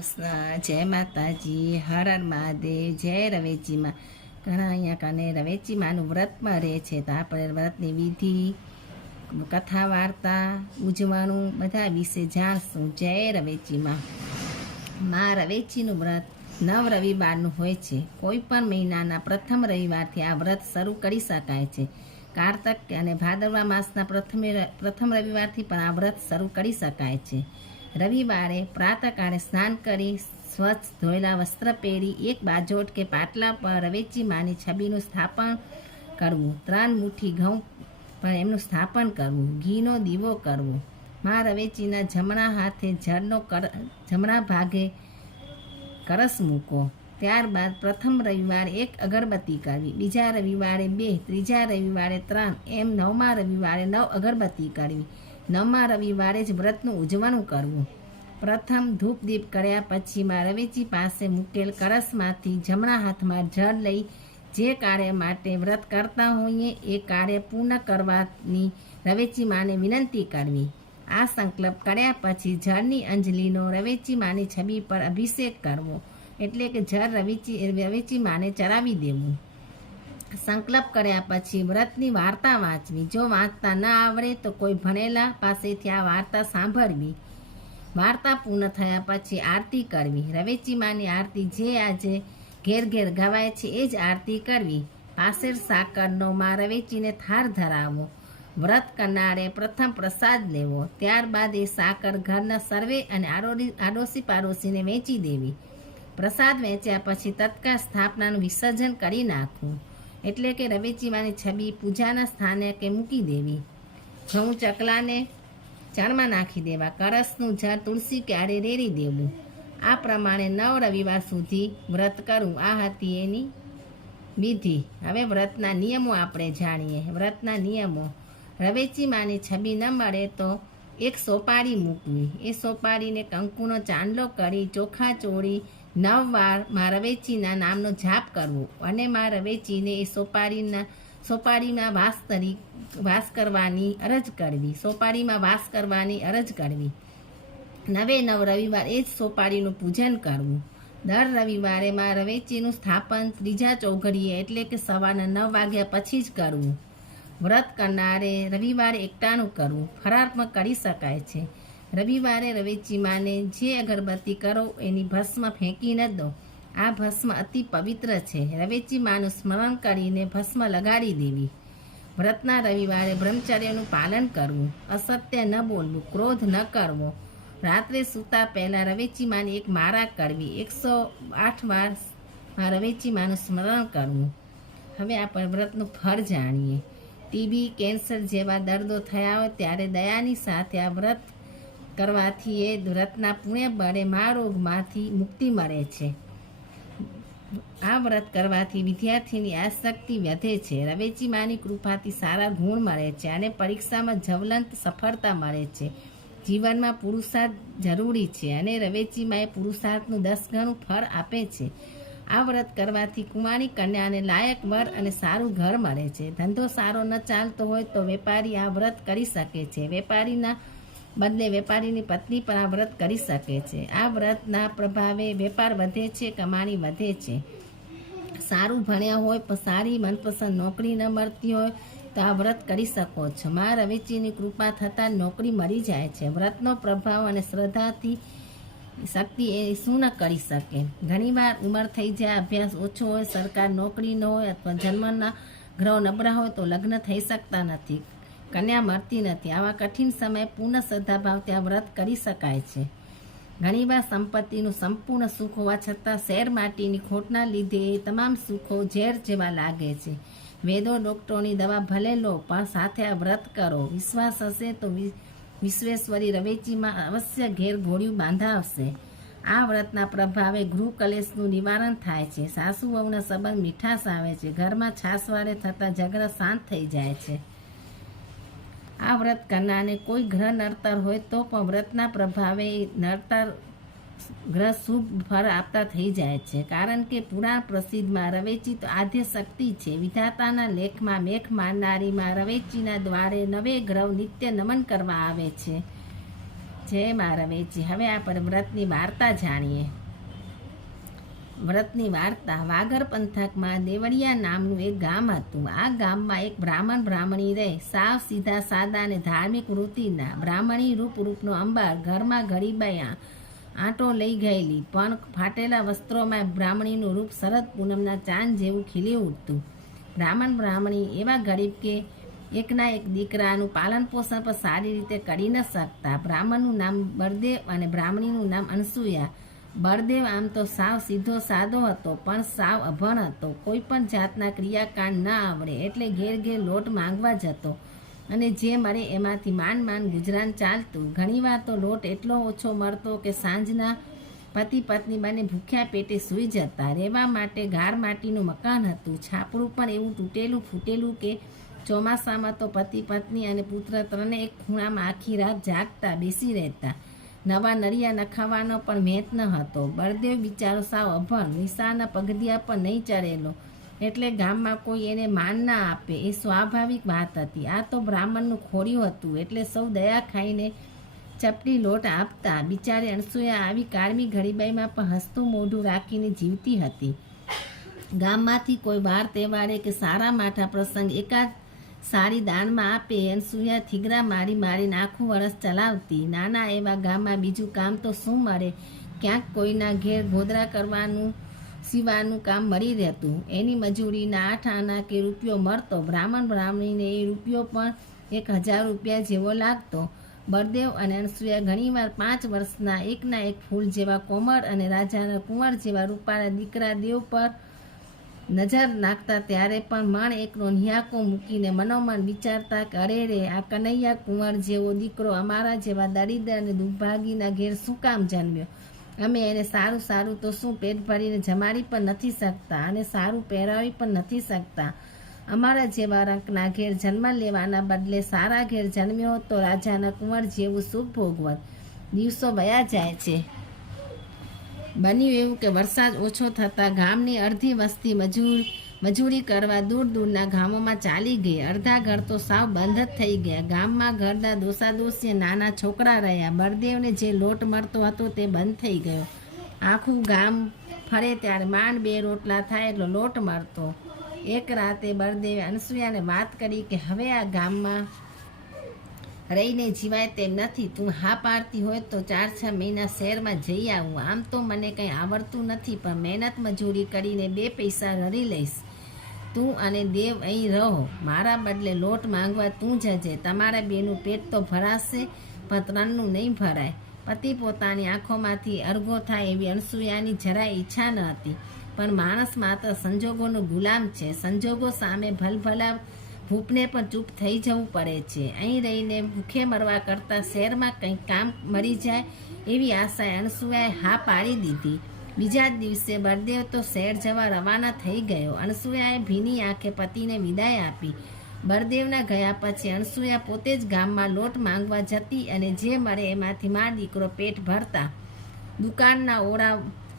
કૃષ્ણ જય માતાજી, હર હર મહાદેવ, જય રવેચીમાં. ઘણા અહીંયા કને રવેચીમાનું વ્રતમાં રહે છે, તો આપણે વ્રતની વિધિ, કથા વાર્તા ઉજવણું બધા વિશે જાણશું. જય રવેચીમાં. મા રવેચીનું વ્રત નવ રવિવારનું હોય છે. કોઈ પણ મહિનાના પ્રથમ રવિવારથી આ વ્રત શરૂ કરી શકાય છે. કારતક અને ભાદરવા માસના પ્રથમે પ્રથમ રવિવારથી પણ આ વ્રત શરૂ કરી શકાય છે. રવિવારે પ્રાતકાળે સ્નાન કરી સ્વચ્છ ધોયેલા વસ્ત્ર પહેરી એક બાજોટ કે પાટલા પર રવેચી માની છબીનું સ્થાપન કરવું, ત્રણ મુઠ્ઠી ઘઉં પર એમનું સ્થાપન કરવું, ઘીનો દીવો કરવો. મા રવેચીના જમણા હાથે જળનો કર, જમણા ભાગે કરસ મૂકો. ત્યારબાદ પ્રથમ રવિવારે એક અગરબત્તી કરવી બીજા રવિવારે બે, ત્રીજા રવિવારે ત્રણ, એમ નવમા રવિવારે નવ અગરબત્તી કરવી નવમા રવિવારે જ વ્રતનું ઉજવણું કરવું. પ્રથમ ધૂપ દીપ કર્યા પછીમાં રવેચી પાસે મૂકેલ કરસમાંથી જમણા હાથમાં જળ લઈ જે કાર્ય માટે વ્રત કરતા હોઈએ એ કાર્ય પૂર્ણ કરવાની રવેચી માને વિનંતી કરવી. આ સંકલ્પ કર્યા પછી જળની અંજલિનો રવેચી માની છબી પર અભિષેક કરવો. એટલે કે જળ રવેચી રવેચી માને ચડાવી દેવું. સંકલ્પ કર્યા પછી વ્રતની વાર્તા વાંચવી. જો વાંચતા ન આવડે તો કોઈ ભણેલા પાસેથી આ વાર્તા સાંભળવી. વાર્તા પૂર્ણ થયા પછી આરતી કરવી. રવેચી માની આરતી જે આજે ઘેર ઘેર ગવાય છે, એ જ આરતી કરવી. પાસેર સાકરનો માં રવેચીને થાર ધરાવવો વ્રત કરનારે પ્રથમ પ્રસાદ લેવો. ત્યારબાદ એ સાકર ઘરના સર્વે અને આડોડી આડોશી પાડોશીને વેચી દેવી. પ્રસાદ વેચ્યા પછી તત્કાળ સ્થાપનાનું વિસર્જન કરી નાખવું. એટલે કે રવેચીવાની છબી પૂજાના સ્થાને કે મૂકી દેવી. ઘઉં ચકલાને ચાણમાં નાખી દેવા. કરસનું જળ તુલસી ક્યારે રેડી દેવું. આ પ્રમાણે નવ રવિવાર સુધી વ્રત કરવું આ હતી એની વિધિ. હવે વ્રતના નિયમો આપણે જાણીએ. વ્રતના નિયમો. રવેચી માની છબી ન મળે તો એક સોપારી મૂકવી. એ સોપારીને કંકુનો ચાંદલો કરી, ચોખા ચોળી નવ વાર મા રવેચીના નામનો જાપ કરવો અને મા રવેચીને એ સોપારીના સોપારીમાં વાસ તરી વાસ કરવાની અરજ કરવી. સોપારીમાં વાસ કરવાની અરજ કરવી. નવે નવ રવિવાર એ જ સોપારીનું પૂજન કરવું. દર રવિવારે મા રવેચીનું સ્થાપન ત્રીજા ચોઘડીએ એટલે કે સવારના નવ વાગ્યા પછી જ કરવું. વ્રત કરનારે રવિવારે એકટાણું કરવું. ફરારમાં કરી શકાય છે. રવિવારે રવેચીમાને જે અગરબત્તી કરો એની ભસ્મ ફેંકી ન દો. આ ભસ્મ અતિ પવિત્ર છે. રવેચીમાનું સ્મરણ કરીને ભસ્મ લગાડી દેવી. વ્રતના રવિવારે બ્રહ્મચર્યનું પાલન કરવું. અસત્ય ન બોલવું, ક્રોધ ન કરવો. રાત્રે સૂતા પહેલાં રવેચીમાની એક મારા કરવી. એકસો આઠ વાર રવેચીમાનું સ્મરણ કરવું. હવે આપણે વ્રતનું ફળ જાણીએ. ટીબી, કેન્સર જેવા દર્દો થયા હોય ત્યારે દયાની સાથે આ વ્રત કરવાથી એ વ્રતના પુણ્ય બળે મા રોગમાંથી મુક્તિ મળે છે. આ વ્રત કરવાથી વિદ્યાર્થીની આસક્તિ વધે છે. રવેચી માની કૃપાથી સારા ગુણ મળે છે અને પરીક્ષામાં જવલંત સફળતા મળે છે. જીવનમાં પુરુષાર્થ જરૂરી છે અને રવેચીમાં એ પુરુષાર્થનું દસ ગણું ફળ આપે છે. આ વ્રત કરવાથી કુમારી કન્યાને લાયક વર અને સારું ઘર મળે છે. ધંધો સારો ન ચાલતો હોય તો વેપારી આ વ્રત કરી શકે છે. વેપારીના બદલે વેપારીની પત્ની પણ આ વ્રત કરી શકે છે. આ વ્રતના પ્રભાવે વેપાર વધે છે, કમાણી વધે છે. સારું ભણ્યા હોય પણ સારી મનપસંદ નોકરી ન મળતી હોય, તો આ વ્રત કરી શકો છો. મા રવેચીની કૃપા થતાં નોકરી મળી જાય છે. વ્રતનો પ્રભાવ અને શ્રદ્ધાથી શક્તિ એ શું ન કરી શકે? ઘણીવાર ઉંમર થઈ જાય, અભ્યાસ ઓછો હોય, સરકાર નોકરી ન હોય અથવા જન્મના ગ્રહ નબળા હોય તો લગ્ન થઈ શકતા નથી. કન્યા મળતી નથી. આવા કઠિન સમયે પૂર્ણ શ્રદ્ધાભાવ ત્યાં વ્રત કરી શકાય છે. ઘણીવાર સંપત્તિનું સંપૂર્ણ સુખ હોવા છતાં શેર માટીની ખોટના લીધે એ તમામ સુખો ઝેર જેવા લાગે છે. વેદો, ડોક્ટરોની દવા ભલે લો, પણ સાથે આ વ્રત કરો. વિશ્વાસ હશે તો વિશ્વેશ્વરી રવેચીમાં અવશ્ય ઘેર ઘોડિયું બાંધાવશે. આ વ્રતના પ્રભાવે ગૃહ કલેશનું નિવારણ થાય છે. સાસુ વહુના સંબંધ મીઠાશ આવે છે. ઘરમાં છાસવારે થતા ઝઘડા શાંત થઈ જાય છે. આ વ્રત કરનારને કોઈ ગ્રહ નડતર હોય તો પણ વ્રતના પ્રભાવે નર્તર ગ્રહ શુભ ફળ આપતા થઈ જાય છે. કારણ કે પુરાણ પ્રસિદ્ધમાં રવેચી તો આદ્ય શક્તિ છે. વિધાતાના લેખમાં મેઘ મારનારીમાં રવેચીના દ્વારે નવે ગ્રહ નિત્ય નમન કરવા આવે છે. જય મા રવેચી. હવે આપણે વ્રતની વાર્તા જાણીએ. વ્રતની વાર્તા વાગર પંથકમાં દેવળિયા નામનું એક ગામ હતું. આ ગામમાં એક બ્રાહ્મણ બ્રાહ્મણી રહે. સાવ સીધા, સાદા અને ધાર્મિક વૃત્તિના બ્રાહ્મણી રૂપ રૂપનો અંબાર ઘરમાં ગરીબાયા આંટો લઈ ગયેલી. પણ ફાટેલા વસ્ત્રોમાં બ્રાહ્મણીનું રૂપ શરદ પૂનમના ચાંદ જેવું ખીલી ઉઠતું. બ્રાહ્મણ બ્રાહ્મણી એવા ગરીબ કે એકના એક દીકરાનું પાલન પોષણ પણ સારી રીતે કરી ન શકતા. બ્રાહ્મણનું નામ બળદેવ અને બ્રાહ્મણીનું નામ અનસુયા. બળદેવ આમ તો સાવ સીધો સાદો હતો, પણ સાવ અભણ હતો. કોઈ પણ જાતના ક્રિયાકાંડ ન આવડે, એટલે ઘેર ઘેર લોટ માંગવા જતો. અને જે મળે એમાંથી માંડ માંડ ગુજરાન ચાલતું. ઘણીવાર તો લોટ એટલો ઓછો મળતો કે સાંજના પતિ પત્ની બંને ભૂખ્યા પેટે સૂઈ જતા. રહેવા માટે ગાર માટીનું મકાન હતું. છાપરું પણ એવું તૂટેલું, ફૂટેલું કે ચોમાસામાં તો પતિ પત્ની અને પુત્ર ત્રણે એક ખૂણામાં આખી રાત જાગતા, બેસી રહેતા. નવા નરિયા નખાવાનો પણ મેત ન હતો. બળદેવ બિચારો સાવ અભણ, નિશાના પગદિયા પણ નહીં ચડેલો. એટલે ગામમાં કોઈ એને માન ના આપે, એ સ્વાભાવિક વાત હતી. આ તો બ્રાહ્મણનું ખોડિયું હતું, એટલે સૌ દયા ખાઈને ચપટી લોટ આપતા. બિચારી અણસુયા આવી કાળમી ઘડીબાઈમાં પણ હસતું મોઢું રાખીને જીવતી હતી. ગામમાંથી કોઈ વાર તહેવારે કે સારા માઠા પ્રસંગ એકાદ સારી દાનમાં આપે અનસુયા થીગરા મારી મારીને આખું વરસ ચલાવતી. નાના એવા ગામમાં બીજું કામ તો શું મળે? ક્યાંક કોઈના ઘેર ગોદરા કરવાનું, સીવાનું કામ મળી રહેતું. એની મજૂરીના આઠ આના કે રૂપિયો મળતો. બ્રાહ્મણ બ્રાહ્મણીને એ રૂપિયો પણ એક હજાર રૂપિયા જેવો લાગતો. બળદેવ અને અનસુયા ઘણીવાર પાંચ વર્ષના એકના એક ફૂલ જેવા કોમળ અને રાજાના કુંવર જેવા રૂપાળા દીકરા દેવ પર નજર નાખતા ત્યારે પણ મણ એકનો નિહાકો મૂકીને મનોમન વિચારતા કે, અરે રે, આ કનૈયા કુંવર જેવો દીકરો અમારા જેવા દરિદ્ર અને દુર્ભાગીના ઘેર શું કામ જન્મ્યો? અમે એને સારું સારું તો શું પેટ ભરીને જમાડી પણ નથી શકતા અને સારું પહેરાવી પણ નથી શકતા. અમારા જેવા રંકના ઘેર જન્મ લેવાના બદલે સારા ઘેર જન્મ્યો તો રાજાના કુંવર જેવું સુખ ભોગવત. દિવસો વયા જાય છે. બન્યું એવું કે વરસાદ ઓછો થતાં ગામની અડધી વસ્તી મજૂર મજૂરી કરવા દૂર દૂરના ગામોમાં ચાલી ગઈ. અડધા ઘર તો સાવ બંધ જ થઈ ગયા. ગામમાં ઘરના દોસાદોસીએ નાના છોકરા રહ્યા. બળદેવને જે લોટ મળતો હતો તે બંધ થઈ ગયો. આખું ગામ ફરે ત્યારે માંડ બે રોટલા થાય એટલો લોટ મળતો. એક રાતે બળદેવે અનસુયાને વાત કરી કે હવે આ ગામમાં રહીને જીવાય તેમ નથી. તું હા પાડતી હોય તો ચાર છ મહિના શહેરમાં જઈ આવું. આમ તો મને કંઈ આવડતું નથી, પણ મહેનત મજૂરી કરીને બે પૈસા રરી લઈશ. તું અને દેવ અહીં રહો. મારા બદલે લોટ માંગવા તું જજે. તમારા બેનું પેટ તો ભરાશે, પણ ત્રણનું નહીં ભરાય. પતિ પોતાની આંખોમાંથી અરગો થાય એવી અણસુયાની જરાય ઈચ્છા ન હતી. પણ માણસ માત્ર સંજોગોનો ગુલામ છે. સંજોગો સામે ભલભલા ભૂપને પણ ચૂપ થઈ જવું પડે છે. અહીં રહીને ભૂખે મરવા કરતાં શહેરમાં કંઈ કામ મળી જાય એવી આશાએ અણસુઆએ હા પાડી દીધી. બીજા જ દિવસે બળદેવ તો શહેર જવા રવાના થઈ ગયો. અણસુયાએ ભીની આંખે પતિને વિદાય આપી. બળદેવના ગયા પછી અણસુયા પોતે જ ગામમાં લોટ માંગવા જતી અને જે મળે એમાંથી મા દીકરો પેટ ભરતા. દુકાનના ઓળા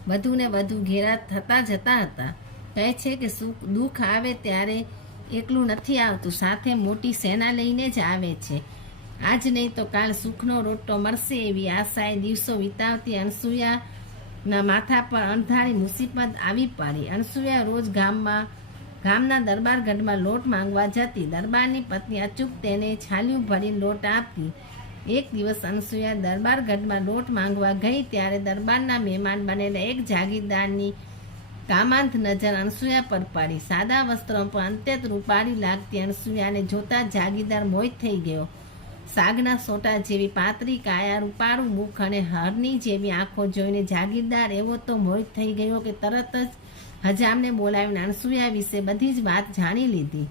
વધુને વધુ ઘેરા થતા જતા હતા. કહે છે કે સુખ દુઃખ આવે ત્યારે એકલું નથી આવતું, સાથે મોટી સેના લઈને જ આવે છે. આજ નહીં તો કાલ સુખનો રોટો મળશે એવી આશાએ દિવસો વિતાવતી અનસુયાના માથા પર અણધારી મુસીબત આવી પડી. અનસુયા રોજ ગામમાં, ગામના દરબારગઢમાં લોટ માંગવા જતી. દરબારની પત્ની અચૂક તેને છાલ્યું ભરી લોટ આપતી એક દિવસ અનસુયા દરબારગઢમાં લોટ માંગવા ગઈ, ત્યારે દરબારના મહેમાન બનેલા એક જાગીરદારની કામાંત નજર અણસુયા પર પડી. સાદા વસ્ત્રો પર અંત્યત રૂપાળી લાગતી અણસુયાને જોતા જાગીદાર મોહિત થઈ ગયો. સાગના સોટા જેવી પાતરી કાયા રૂપાળું મુખ અને હરની જેવી આંખો જોઈને જાગીરદાર એવો તો મોહિત થઈ ગયો કે તરત જ હજામને બોલાવીને અણસુયા વિશે બધી જ વાત જાણી લીધી.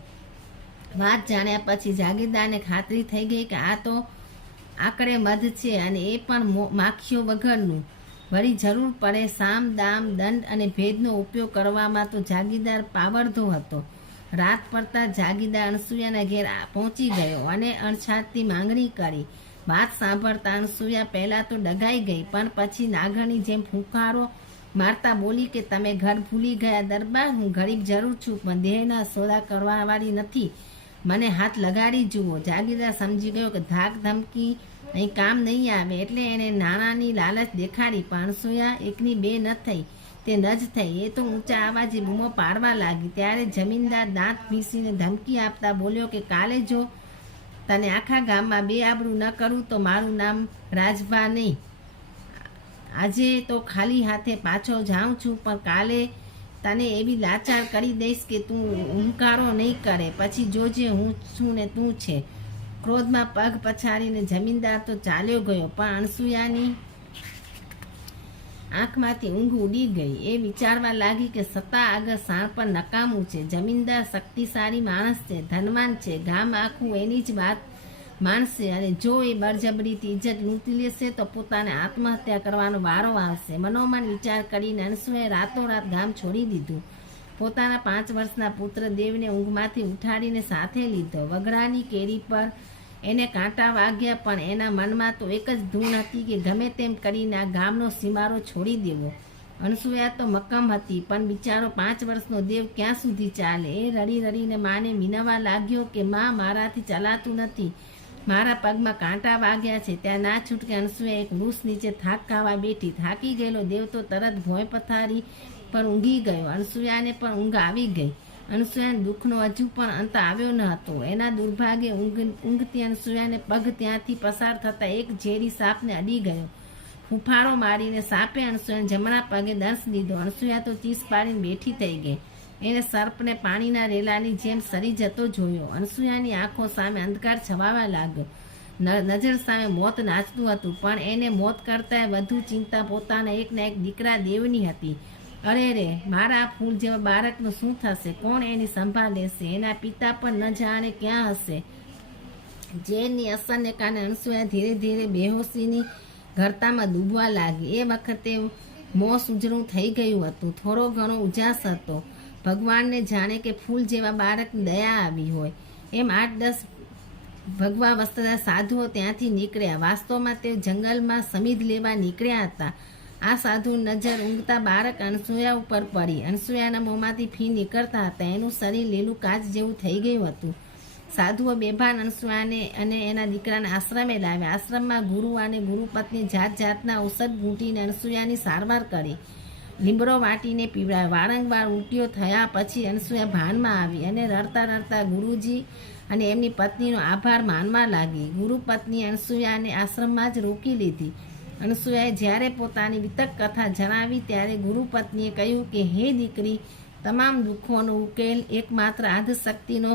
વાત જાણ્યા પછી જાગીરદારને ખાતરી થઈ ગઈ કે આ તો આકડે મધ છે અને એ પણ માખીઓ વગરનું. વળી જરૂર પડે સામ, દામ, દંડ અને ભેદનો ઉપયોગ કરવામાં તો જાગીરદાર પાવરધો હતો. રાત પડતા જાગીરદાર અણસુયાના ઘેર પહોંચી ગયો અને અણછાતથી માંગણી કરી. વાત સાંભળતા અણસુયા પહેલાં તો ડગાઈ ગઈ, પણ પછી નાગરની જેમ ફૂંકારો મારતા બોલી કે, તમે ઘર ભૂલી ગયા, દરબાર, હું ગરીબ જરૂર છું, પણ દેહના સોદા કરવાવાળી નથી. મને હાથ લગાડી જુઓ. જાગીરદાર સમજી ગયો કે ધાક ધમકી અહીં કામ નહીં આવે એટલે એને નાણાંની લાલચ દેખાડી પણ સુયા એકની બે ન થઈ, તે ન જ થઈ. એ તો ઊંચા અવાજે બૂમો પાડવા લાગી. ત્યારે જમીનદાર દાંત ભીસીને ધમકી આપતા બોલ્યો કે, કાલે જો તને આખા ગામમાં બે આબરું ન કરું તો મારું નામ રાજભા નહીં. આજે તો ખાલી હાથે પાછો જાઉં છું, પણ કાલે તને એવી લાચાર કરી દઈશ કે તું હુંકારો નહીં કરે. પછી જોજે હું છું ને તું છે. ક્રોધમાં પગ પછાડીને જમીનદાર તો ચાલ્યો ગયો, પણ અણસુયાની આંખમાંથી ઊંઘ ઉડી ગઈ. એ વિચારવા લાગી કે સત્તા આગળ સાણ પણ નકામું છે. જમીનદાર શક્તિશાળી માણસ છે, ધનવાન છે, ગામ આખું એની જ વાત માનશે અને જો એ બળજબરીથી ઇજ્જત લૂંટી લેશે તો પોતાને આત્મહત્યા કરવાનો વારો આવશે. મનોમન વિચાર કરીને અનસુએ રાતોરાત ગામ છોડી દીધું. પોતાના પાંચ વર્ષના પુત્ર દેવને ઊંઘમાંથી ઉઠાડીને સાથે લીધો. વગડાની કેરી પર એને કાંટા વાગ્યા પણ એના મનમાં તો એક જ ધૂન હતી કે ગમે તેમ કરીને આ ગામનો સીમારો છોડી દેવો. અનસુયા તો મક્કમ હતી, પણ બિચારો પાંચ વર્ષનો દેવ ક્યાં સુધી ચાલે? એ રડી રડીને માને મીનવા લાગ્યો કે માં મારાથી ચલાતું નથી. મારા પગમાં કાંટા વાગ્યા છે, ત્યાં ના છૂટકે અનસુએ એક વૃક્ષ નીચે થાક ખાવા બેઠી. થાકી ગયેલો દેવ તો તરત ભોંય પથારી પર ઊંઘી ગયો. અનસુયાને પણ ઊંઘ આવી ગઈ. અનસુયાને દુઃખનો હજુ પણ અંત આવ્યો ન હતો. એના દુર્ભાગ્યે ઊંઘ ઊંઘતી અનુસૂયાને પગ ત્યાંથી પસાર થતાં એક ઝેરી સાપને અડી ગયો. ફૂફાળો મારીને સાપે અણસુયાને જમણા પગે દંશ દીધો અણસુયા તો ચીસ પાડીને બેઠી થઈ ગઈ. એને સર્પને પાણીના રેલાની જેમ સરી જતો જોયો અણસુયાની આંખો સામે અંધકાર છવાવા લાગ્યો. નજર સામે મોત નાચતું હતું, પણ એને મોત કરતાં વધુ ચિંતા પોતાના એકના એક દીકરા દેવની હતી. અરે રે, મારા ફૂલ જેવા બાળકનું શું થશે? કોણ એની સંભાળ લેશે? એના પિતા પણ ન જાણે ક્યાં હશે? જેની અસરને કારણે અનસુયા ધીરે ધીરે બેહોશીની ઘરતામાં ડૂબવા લાગી. એ વખતે મોસ સુજળું થઈ ગયું હતું. થોડો ઘણો ઉજાસ હતો. ભગવાનને જાણે કે ફૂલ જેવા બાળકની દયા આવી હોય. એમ આઠ દસ ભગવા વસ્ત્રદાર સાધુઓ ત્યાંથી નીકળ્યા. વાસ્તવમાં તે જંગલમાં સમીધ લેવા નીકળ્યા હતા. આ સાધુ નજર ઊંઘતા બાળક અનસુયા ઉપર પડી. અનસુયાના મોંમાંથી ફી નીકળતા હતા એનું શરીર લીલું કાચ જેવું થઈ ગયું હતું. સાધુઓ બેભાન અનસુયાને અને એના દીકરાને આશ્રમે લાવ્યા. આશ્રમમાં ગુરુ અને ગુરુપત્ની જાત જાતના ઔષધ ઘૂંટીને અનસુયાની સારવાર કરી. લીમડો વાટીને પીવડાવ્યો. વારંવાર ઉલટીઓ થયા પછી અનસુયા ભાનમાં આવી અને રડતા રડતા ગુરુજી અને એમની પત્નીનો આભાર માનવા લાગી. ગુરુપત્ની અનસૂયાને આશ્રમમાં જ રોકી લીધી. અનસુયાએ જ્યારે પોતાની વિતક કથા જણાવી, ત્યારે ગુરુપત્નીએ કહ્યું કે, હે દીકરી, તમામ દુઃખોનો ઉકેલ એકમાત્ર આધશક્તિનો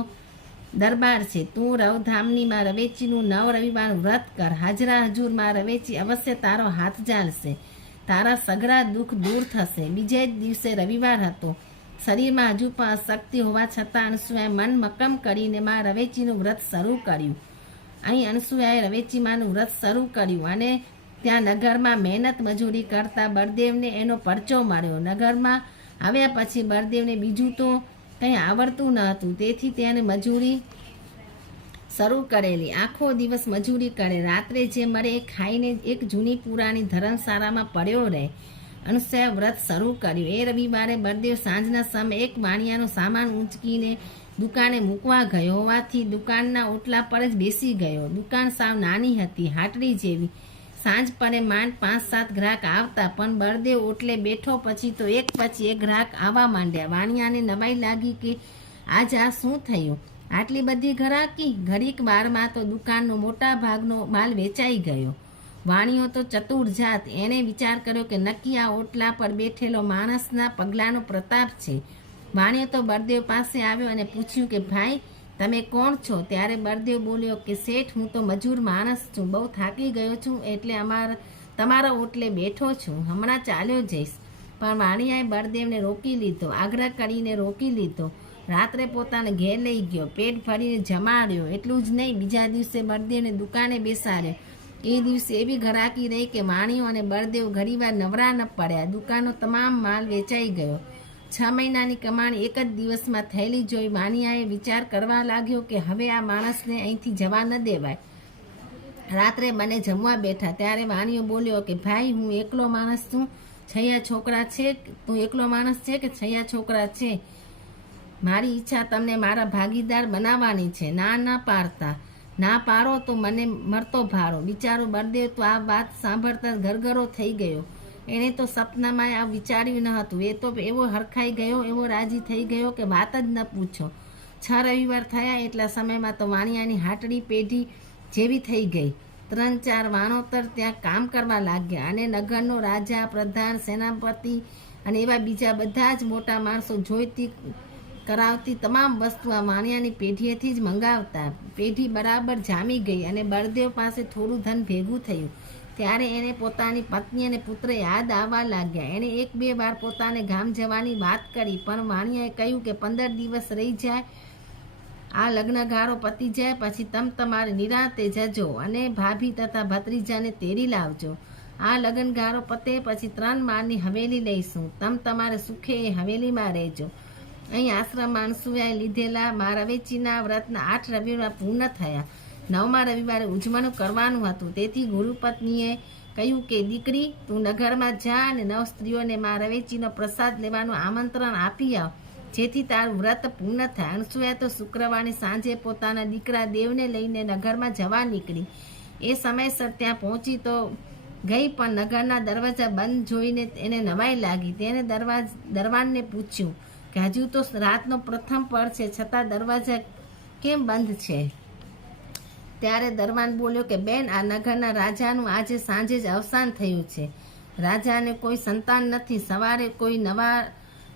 દરબાર છે. તું રવધામનીમાં રવેચીનું નવ રવિવારનું વ્રત કર. હાજરા હજુરમાં રવેચી અવશ્ય તારો હાથ ચાલશે તારા સઘળા દુઃખ દૂર થશે. બીજે જ દિવસે રવિવાર હતો. શરીરમાં હજુ પણ અશક્તિ હોવા છતાં અણસુયાએ મન મક્કમ કરીને માં રવેચીનું વ્રત શરૂ કર્યું. અહીં અણસુયાએ રવેચીમાનું વ્રત શરૂ કર્યું અને ત્યાં નગરમાં મહેનત મજૂરી કરતા બળદેવને એનો પરચો મળ્યો નગરમાં આવ્યા પછી બળદેવને બીજું તો કંઈ આવડતું ન હતું. તેથી તેને મજૂરી શરૂ કરેલી. આખો દિવસ મજૂરી કરે. રાત્રે જે મળે એ ખાઈને એક જૂની પુરાણી ધરમશાળામાં પડ્યો રહે. અનુસયા વ્રત શરૂ કર્યું. એ રવિવારે બળદેવ સાંજના સમયે એક વાણિયાનો સામાન ઊંચકીને દુકાને મૂકવા ગયો. હોવાથી દુકાનના ઓટલા પર જ બેસી ગયો. દુકાન સાવ નાની હતી, હાટડી જેવી. સાંજ પડે માંડ પાંચ સાત ગ્રાહક આવતા, પણ બળદેવ ઓટલે બેઠો પછી તો એક પછી એક ગ્રાહક આવવા માંડ્યા. વાણિયાને નવાઈ લાગી કે આજ આ શું થયું? આટલી બધી ઘરાકી? ઘડીક બારમાં તો દુકાનનો મોટા ભાગનો માલ વેચાઈ ગયો. વાણીઓ તો ચતુર જાત. એણે વિચાર કર્યો કે નક્કી આ ઓટલા પર બેઠેલો માણસના પગલાંનો પ્રતાપ છે. વાણીઓ તો બળદેવ પાસે આવ્યો અને પૂછ્યું કે, ભાઈ તમે કોણ છો? ત્યારે બળદેવ બોલ્યો કે, શેઠ, હું તો મજૂર માણસ છું. બહુ થાકી ગયો છું, એટલે અમાર, તમારા ઓટલે બેઠો છું. હમણાં ચાલ્યો જઈશ. પણ વાણિયાએ બળદેવને રોકી લીધો, આગ્રહ કરીને રોકી લીધો. રાત્રે પોતાને ઘેર લઈ ગયો, પેટ ભરીને જમાડ્યો. એટલું જ નહીં, બીજા દિવસે બળદેવને દુકાને બેસાડ્યો. એ દિવસે એવી ઘરાકી રહી કે વાણીઓ અને બળદેવ ઘણીવાર નવરા ન પડ્યા. દુકાનનો તમામ માલ વેચાઈ ગયો. છ મહિનાની કમાણી એક જ દિવસમાં થયેલી જોઈ વાનિયાએ વિચાર કરવા લાગ્યો કે હવે આ માણસને અહીંથી જવા ન દેવાય. રાત્રે મને જમવા બેઠા ત્યારે વાણીઓ બોલ્યો કે, ભાઈ, હું એકલો માણસ છું, છૈયા છોકરા છે, તું એકલો માણસ છે કે છૈયા છોકરા છે? મારી ઈચ્છા તમને મારા ભાગીદાર બનાવવાની છે. ના ના પાડતા. ના પાડો તો મને મરતો ભારો. બિચારો બળદેવ, તો આ વાત સાંભળતા ઘરઘરો થઈ ગયો. એણે તો સપનામાં આ વિચાર્યું ન હતું. એ તો એવો હરખાઈ ગયો, એવો રાજી થઈ ગયો કે વાત જ ન પૂછો. છ રવિવાર થયા એટલા સમયમાં તો વાણિયાની હાટડી પેઢી જેવી થઈ ગઈ. ત્રણ ચાર વાણોતર ત્યાં કામ કરવા લાગ્યા અને નગરનો રાજા, પ્રધાન, સેનાપતિ અને એવા બીજા બધા જ મોટા માણસો જોઈતી કરાવતી તમામ વસ્તુ આ વાણિયાની પેઢીએથી જ મંગાવતા. પેઢી બરાબર જામી ગઈ અને બળદેવ પાસે થોડું ધન ભેગું થયું. ત્યારે એને પોતાની પત્ની અને પુત્ર યાદ આવવા લાગ્યા. એણે એક બે વાર પોતાને ગામ જવાની વાત કરી, પણ વાણિયાએ કહ્યું કે પંદર દિવસ રહી જાય, આ લગ્નગાળો પતી જાય, પછી તમ તમારે નિરાંતે જજો અને ભાભી તથા ભત્રીજાને તેરી લાવજો. આ લગ્નગાળો પતે, પછી ત્રણ માળની હવેલી લઈશું. તમ તમારે સુખે એ હવેલીમાં રહેજો. અહીં આશ્રમ માણસુએ લીધેલા મારા વેચીના વ્રતના આઠ રવિવાર પૂર્ણ થયા. નવમા રવિવારે ઉજવણું કરવાનું હતું. તેથી ગુરુપત્નીએ કહ્યું કે, દીકરી, તું નગરમાં જા અને નવ સ્ત્રીઓને મા રવેચીનો પ્રસાદ લેવાનું આમંત્રણ આપી આવ. જેથી તારું વ્રત પૂર્ણ થાય. અણસુએ તો શુક્રવારે સાંજે પોતાના દીકરા દેવને લઈને નગરમાં જવા નીકળી. એ સમયસર ત્યાં પહોંચી તો ગઈ, પણ નગરના દરવાજા બંધ જોઈને એને નવાઈ લાગી. તેને દરવાજ, દરવાનને પૂછ્યું કે, હજુ તો રાતનો પ્રથમ પળ છે. છતાં દરવાજા કેમ બંધ છે? ત્યારે દરવાન બોલ્યો કે, બેન, આ નગરના રાજાનું આજે સાંજે જ અવસાન થયું છે. રાજાને કોઈ સંતાન નથી. સવારે કોઈ નવા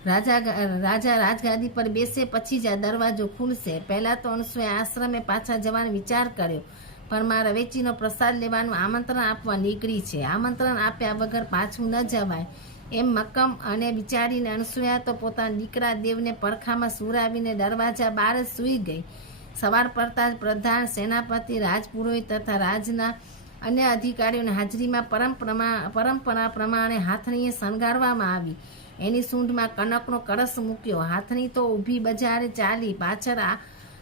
રાજા રાજા રાજગાદી પર બેસે પછી જ આ દરવાજો ખુલશે. પહેલાં તો અણસુએ આશ્રમે પાછા જવાનો વિચાર કર્યો. પણ મારા વેચીનો પ્રસાદ લેવાનું આમંત્રણ આપવા નીકળી છે. આમંત્રણ આપ્યા વગર પાછું ન જવાય. એમ મક્કમ અને વિચારીને અણસુયા તો પોતાના દીકરા દેવને પડખામાં સુરાવીને દરવાજા બહાર જ સૂઈ ગઈ. સવાર પડતા જ પ્રધાન સેનાપતિ, રાજપુરોહિત તથા રાજના અન્ય અધિકારીઓની હાજરીમાં પરંપરા પરંપરા પ્રમાણે હાથણીએ શણગારવામાં આવી. એની સૂંઢમાં કનકનો કળશ મૂક્યો. હાથણી તો ઊભી બજારે ચાલી, પાછળ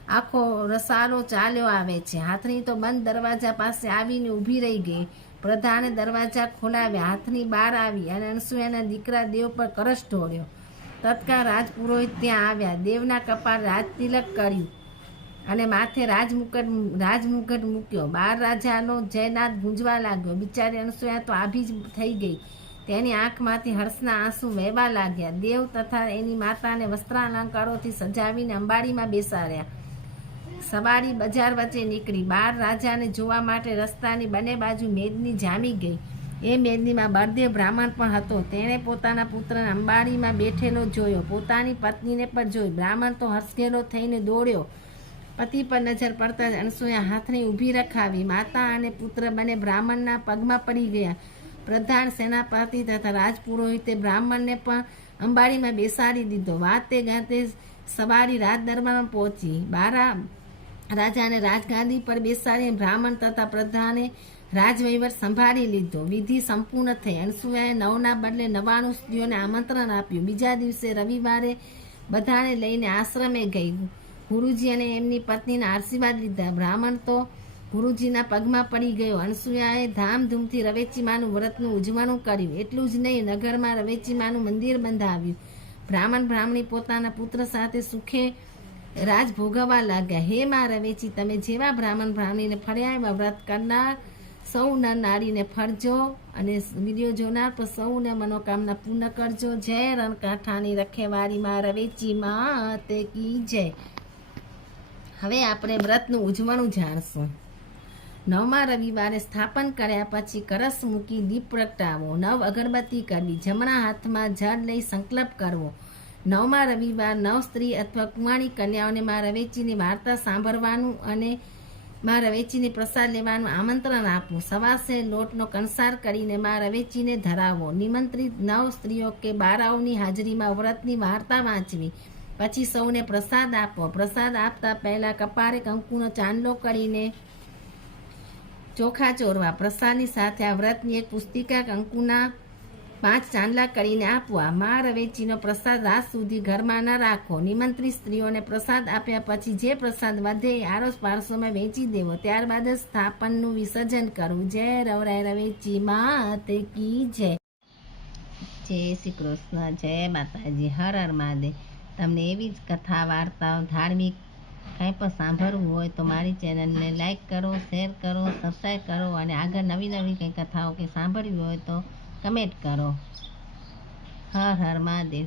આખો રસાલો ચાલ્યો આવે છે. હાથણી તો બંધ દરવાજા પાસે આવીને ઊભી રહી ગઈ. પ્રધાને દરવાજા ખોલાવ્યા. હાથની બહાર આવી અને અનસુયાના દીકરા દેવ પર કરશ ઢોળ્યો. તત્કાળ રાજપુરોહિત ત્યાં આવ્યા. દેવના કપાળ રાજતિલક કર્યું. અને માથે રાજમુકટ રાજમુકટ મૂક્યો. બાર રાજાનો જયનાથ ગુંજવા લાગ્યો. બિચારી અનસુયા તો આભી જ થઈ ગઈ. તેની આંખમાંથી હર્ષના આંસુ વહેવા લાગ્યા. દેવ તથા એની માતાને વસ્ત્રાલંકારોથી સજાવીને અંબાડીમાં બેસાડ્યા. સવારી બજાર વચ્ચે નીકળી. બાર રાજાને જોવા માટે રસ્તાની બંને બાજુ મેદની જામી ગઈ. એ મેદનીમાં બળદેવ બ્રાહ્મણ પણ હતો. તેણે પોતાના પુત્રને અંબાડીમાં બેઠેલો જોયો. પોતાની પત્નીને પણ જોઈ. બ્રાહ્મણ તો હસગેલો થઈને દોડ્યો. પતિ પર નજર પડતા જ અણસુએ હાથની ઊભી રખાવી માતા અને પુત્ર બંને બ્રાહ્મણના પગમાં પડી ગયા. પ્રધાન સેનાપતિ તથા રાજપુરોહિતે બ્રાહ્મણને પણ અંબાડીમાં બેસાડી દીધો. વાતે ગાતે સવારી રાજ દરબારમાં પહોંચી. બારા રાજાને રાજગાદી પર બેસાડી બ્રાહ્મણ તથા પ્રધાને રાજવહીવટ સંભાળી લીધો. વિધિ સંપૂર્ણ થઈ. અનસુયાએ નવના બદલે નવાણું સ્ત્રીઓને આમંત્રણ આપ્યું. બીજા દિવસે રવિવારે બધાને લઈને આશ્રમે ગઈ. ગુરુજી અને એમની પત્નીના આશીર્વાદ લીધા. બ્રાહ્મણ તો ગુરુજીના પગમાં પડી ગયો. અનસુયાએ ધામધૂમથી રવેચીમાનું વ્રતનું ઉજવણું કર્યું. એટલું જ નહીં, નગરમાં રવેચીમાનું મંદિર બંધાવ્યું. બ્રાહ્મણ બ્રાહ્મણી પોતાના પુત્ર સાથે સુખે રાજ ભોગવવા લાગ્યા. હે મા રવેચી, તમે જેવા બ્રાહ્મણ બ્રાહ્મણીને ફર્યા એવા વ્રત કરનાર સૌ નર નારીને ફરજો અને વીડિયો જોનાર પણ સૌને મનોકામના પૂર્ણ કરજો. જય રણકાંઠાની રખેવારીમાં રવેચી, માં તે કી જય. હવે આપણે વ્રતનું ઉજવણું જાણશું. નવમા રવિવારે સ્થાપન કર્યા પછી કરસ મૂકી દીપ પ્રગટાવો. નવ અગરબત્તી કરવી. જમણા હાથમાં જળ લઈ સંકલ્પ કરવો. નવમા રવિવાર નવ સ્ત્રી અથવા કુંવાણી કન્યાઓને મા રવેચીની વાર્તા સાંભળવાનું અને મા રવેચીની પ્રસાદ લેવાનું આમંત્રણ આપવું. સવાસે લોટનો કંસાર કરીને મા રવેચીને ધરાવો. નિમંત્રિત નવ સ્ત્રીઓ કે બારાઓની હાજરીમાં વ્રતની વાર્તા વાંચવી. પછી સૌને પ્રસાદ આપો. પ્રસાદ આપતા પહેલા કપારે કંકુનો ચાંદલો કરીને ચોખા ચોરવા. પ્રસાદની સાથે આ વ્રતની એક પુસ્તિકા કંકુના પાંચ ચાંદલા કરીને આપવા મા રવેચીનો પ્રસાદ રાત સુધી ઘરમાં ન રાખો. નિમંત્રિત સ્ત્રીઓને પ્રસાદ આપ્યા પછી જે પ્રસાદ વધે આરોસ પારસોમાં વેચી દેવો. ત્યારબાદ જ સ્થાપનનું વિસર્જન કરવું. જય રવરાય રવેચી. માતે કી જય. જય શ્રી કૃષ્ણ. જય માતાજી. હર હર મહાદેવ. તમને એવી જ કથા, વાર્તાઓ, ધાર્મિક કંઈ પણ સાંભળવું હોય તો મારી ચેનલને લાઈક કરો, શેર કરો, સબસ્ક્રાઈબ કરો અને આગળ નવી નવી કંઈ કથાઓ કે સાંભળવી હોય તો કમેન્ટ કરો. હર હર મહાદેવ.